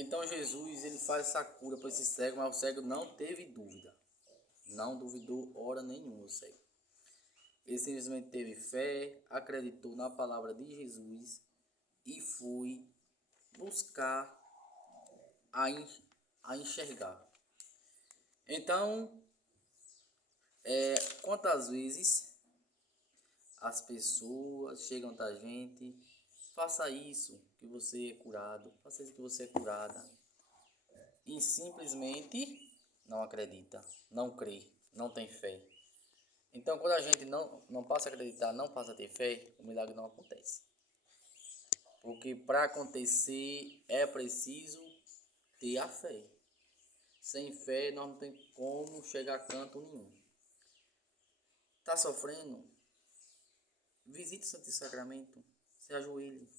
Então Jesus ele faz essa cura para esse cego, mas o cego não teve dúvida. Não duvidou hora nenhuma o cego. Ele simplesmente teve fé, acreditou na palavra de Jesus e foi buscar a, a enxergar. Então, quantas vezes as pessoas chegam da gente, faça isso que você é curado, faça isso que você é curada, e simplesmente não acredita, não crê, não tem fé. Então, quando a gente não passa a acreditar, não passa a ter fé, o milagre não acontece. Porque para acontecer é preciso ter a fé. Sem fé nós não tem como chegar a canto nenhum. Está sofrendo? Visite o Santo Sacramento, se ajoelhe.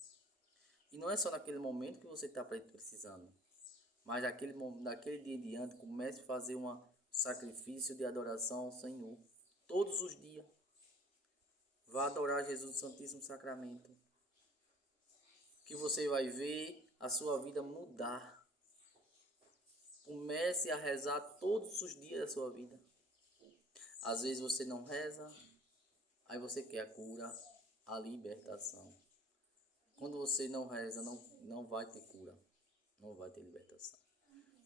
E não é só naquele momento que você está precisando, mas daquele dia em diante, comece a fazer um sacrifício de adoração ao Senhor. Todos os dias. Vá adorar Jesus no Santíssimo Sacramento. Que você vai ver a sua vida mudar. Comece a rezar todos os dias da sua vida. Às vezes você não reza, aí você quer a cura, a libertação. Quando você não reza, não vai ter cura, não vai ter libertação.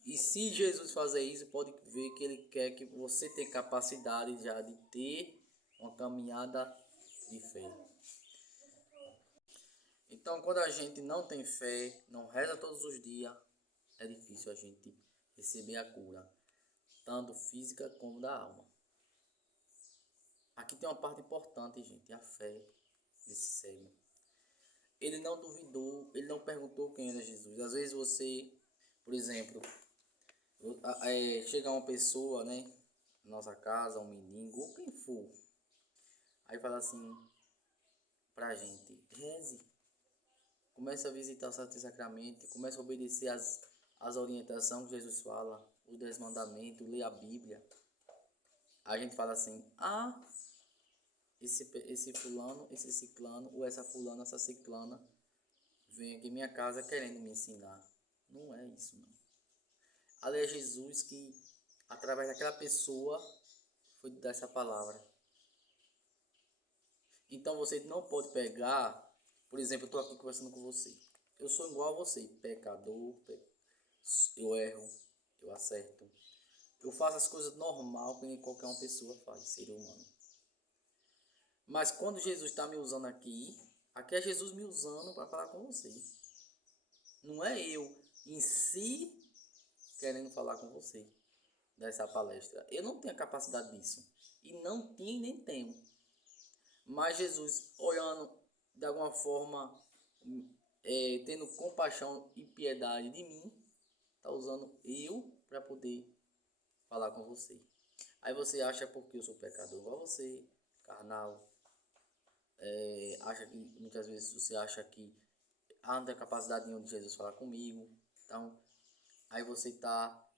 E se Jesus fazer isso, pode ver que ele quer que você tenha capacidade já de ter uma caminhada de fé. Então, quando a gente não tem fé, não reza todos os dias, é difícil a gente receber a cura, tanto física como da alma. Aqui tem uma parte importante, gente, a fé desse cego. Ele não duvidou, ele não perguntou quem era Jesus. Às vezes você, por exemplo, chega uma pessoa, né, na nossa casa, um mendigo, ou quem for, aí fala assim pra gente, reze, comece a visitar o Santo Sacramento, comece a obedecer as orientações que Jesus fala, os 10 mandamentos, ler a Bíblia. A gente fala assim, esse fulano, esse ciclano, ou essa fulana, essa ciclana, vem aqui em minha casa querendo me ensinar. Não é isso, não. Ali é Jesus que, através daquela pessoa, foi dar essa palavra. Então você não pode pegar, por exemplo, eu estou aqui conversando com você. Eu sou igual a você, pecador, eu erro, eu acerto. Eu faço as coisas normal que qualquer uma pessoa faz, ser humano. Mas quando Jesus está me usando aqui é Jesus me usando para falar com você. Não é eu em si querendo falar com você dessa palestra. Eu não tenho a capacidade disso. E não tinha nem tenho. Mas Jesus, olhando de alguma forma, tendo compaixão e piedade de mim, está usando eu para poder falar com você. Aí você acha porque eu sou pecador igual você, carnal, acha que muitas vezes você acha que não tem capacidade nenhuma de Jesus falar comigo. Então, aí você está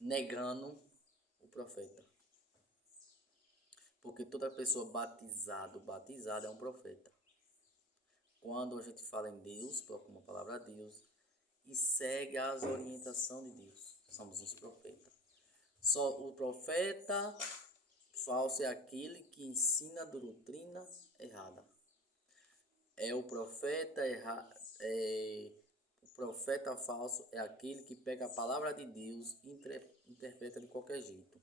negando o profeta. Porque toda pessoa batizada é um profeta. Quando a gente fala em Deus, proclama a palavra a Deus e segue as orientações de Deus, somos os profetas. Só o profeta falso é aquele que ensina a doutrina errada. O profeta falso é aquele que pega a palavra de Deus e interpreta de qualquer jeito.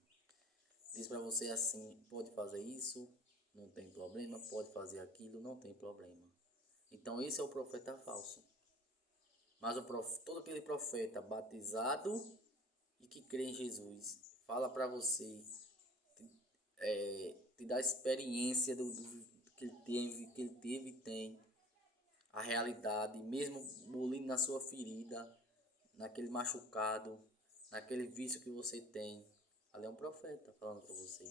Diz para você assim, pode fazer isso, não tem problema, pode fazer aquilo, não tem problema. Então esse é o profeta falso. Mas todo aquele profeta batizado e que crê em Jesus, fala para você, te dá experiência do que ele teve e tem, a realidade, mesmo molindo na sua ferida, naquele machucado, naquele vício que você tem. Ali é um profeta falando para você.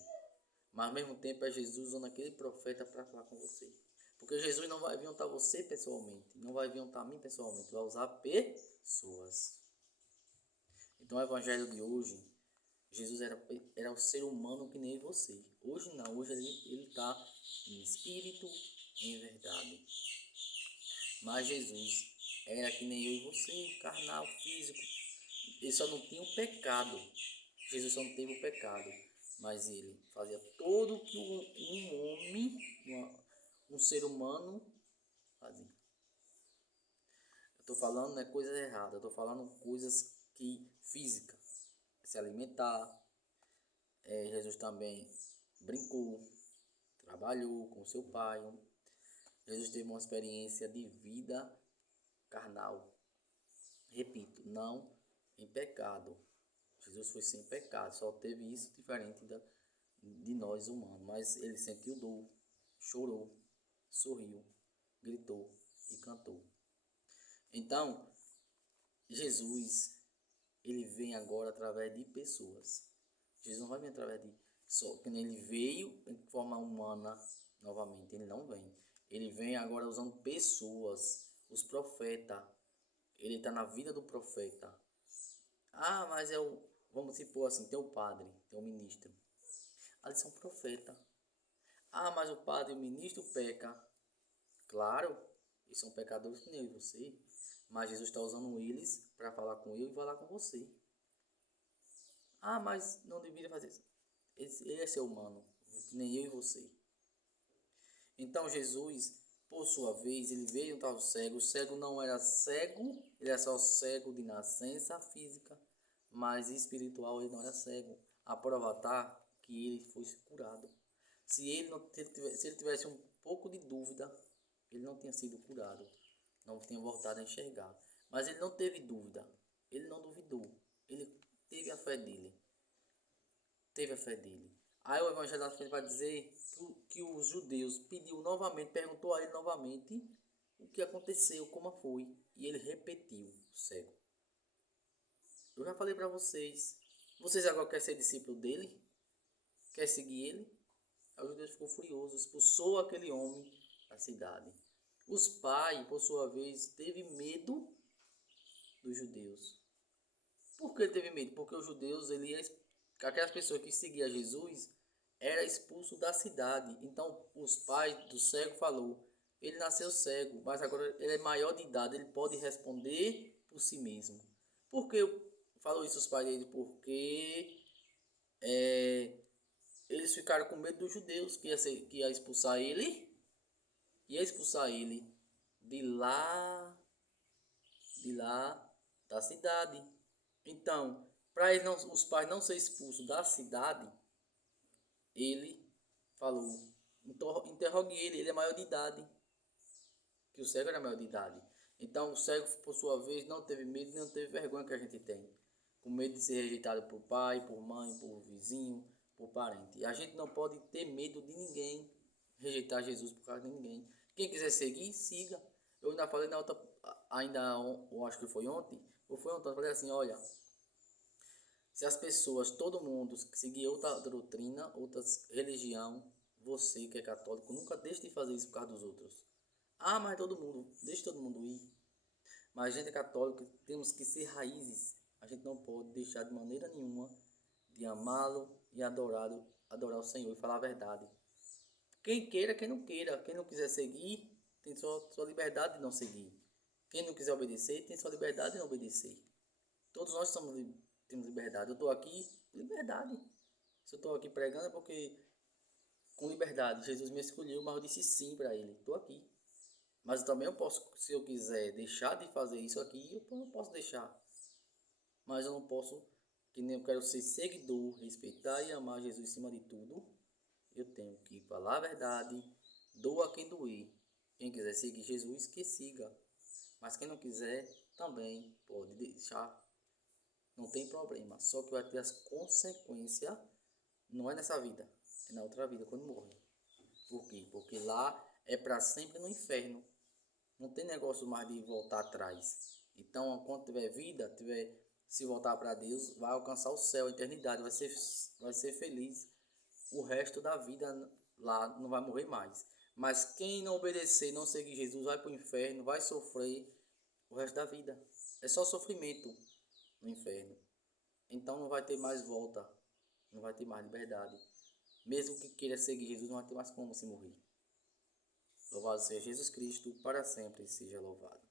Mas ao mesmo tempo é Jesus usando aquele profeta para falar com você. Porque Jesus não vai vir untar você pessoalmente, não vai vir untar mim pessoalmente, vai usar pessoas. Então o evangelho de hoje, Jesus era um ser humano que nem você. Hoje não, hoje ele está em espírito, em verdade. Mas Jesus era que nem eu e você, carnal, físico. Ele só não tinha o pecado. Jesus só não teve o pecado. Mas ele fazia tudo o que um homem, um ser humano fazia. Eu estou falando não é coisa errada, eu estou falando coisas que física. Se alimentar. Jesus também brincou, trabalhou com seu pai. Jesus teve uma experiência de vida carnal. Repito, não em pecado. Jesus foi sem pecado, só teve isso diferente de nós humanos. Mas ele sentiu dor, chorou, sorriu, gritou e cantou. Então, Jesus, ele vem agora através de pessoas. Jesus não vai vir através de só, quando ele veio em forma humana novamente, ele não vem. Ele vem agora usando pessoas, os profetas. Ele está na vida do profeta. Ah, mas vamos supor assim, tem o padre, tem o ministro. Eles são profeta. Ah, mas o padre e o ministro peca. Claro, eles são pecadores que nem eu e você. Mas Jesus está usando eles para falar com eu e falar com você. Ah, mas não deveria fazer isso. Ele é ser humano, que nem eu e você. Então Jesus, por sua vez, ele veio tal cego. O cego não era cego, ele era só cego de nascença física, mas espiritual ele não era cego. A prova está que ele foi curado. Se ele tivesse um pouco de dúvida, ele não tinha sido curado, não tinha voltado a enxergar. Mas ele não teve dúvida, ele não duvidou, ele teve a fé dele. Teve a fé dele. Aí o Evangelho da Frente vai dizer que os judeus pediu novamente, perguntou a ele novamente o que aconteceu, como foi. E ele repetiu o cego. Eu já falei para vocês. Vocês agora querem ser discípulo dele? Quer seguir ele? Aí o judeu ficou furioso, expulsou aquele homem da cidade. Os pais, por sua vez, teve medo dos judeus. Por que ele teve medo? Porque os judeus, aquelas pessoas que seguiam Jesus, era expulso da cidade. Então os pais do cego falou, ele nasceu cego, mas agora ele é maior de idade, ele pode responder por si mesmo. Por que falou isso os pais dele? Porque eles ficaram com medo dos judeus que ia expulsar ele, de lá da cidade. Então, para os pais não ser expulsos da cidade, ele falou, interrogue ele é maior de idade, que o cego era maior de idade. Então o cego, por sua vez, não teve medo, não teve vergonha que a gente tem, com medo de ser rejeitado por pai, por mãe, por vizinho, por parente. E a gente não pode ter medo de ninguém, rejeitar Jesus por causa de ninguém. Quem quiser seguir, siga. Eu ainda falei na outra, eu acho que foi ontem, eu falei assim, olha, se as pessoas, todo mundo, seguir outra doutrina, outra religião, você que é católico, nunca deixe de fazer isso por causa dos outros. Ah, mas deixe todo mundo ir. Mas a gente é católico, temos que ser raízes. A gente não pode deixar de maneira nenhuma de amá-lo e adorar o Senhor e falar a verdade. Quem queira, quem não queira. Quem não quiser seguir, tem sua liberdade de não seguir. Quem não quiser obedecer, tem sua liberdade de não obedecer. Todos nós temos liberdade. Eu estou aqui, liberdade. Se eu estou aqui pregando é porque, com liberdade, Jesus me escolheu, mas eu disse sim para ele. Estou aqui. Mas também eu posso, se eu quiser deixar de fazer isso aqui, eu não posso deixar. Mas eu não posso, que nem eu quero ser seguidor, respeitar e amar Jesus acima de tudo. Eu tenho que falar a verdade, doa quem doer. Quem quiser seguir Jesus, que siga. Mas quem não quiser, também pode deixar. Não tem problema. Só que vai ter as consequências, não é nessa vida, é na outra vida, quando morre. Por quê? Porque lá é para sempre no inferno. Não tem negócio mais de voltar atrás. Então, quando tiver vida, se voltar para Deus, vai alcançar o céu, a eternidade, vai ser feliz. O resto da vida lá não vai morrer mais. Mas quem não obedecer, não seguir Jesus, vai para o inferno, vai sofrer o resto da vida. É só sofrimento no inferno. Então não vai ter mais volta, não vai ter mais liberdade. Mesmo que queira seguir Jesus, não vai ter mais como se morrer. Louvado seja Jesus Cristo, para sempre seja louvado.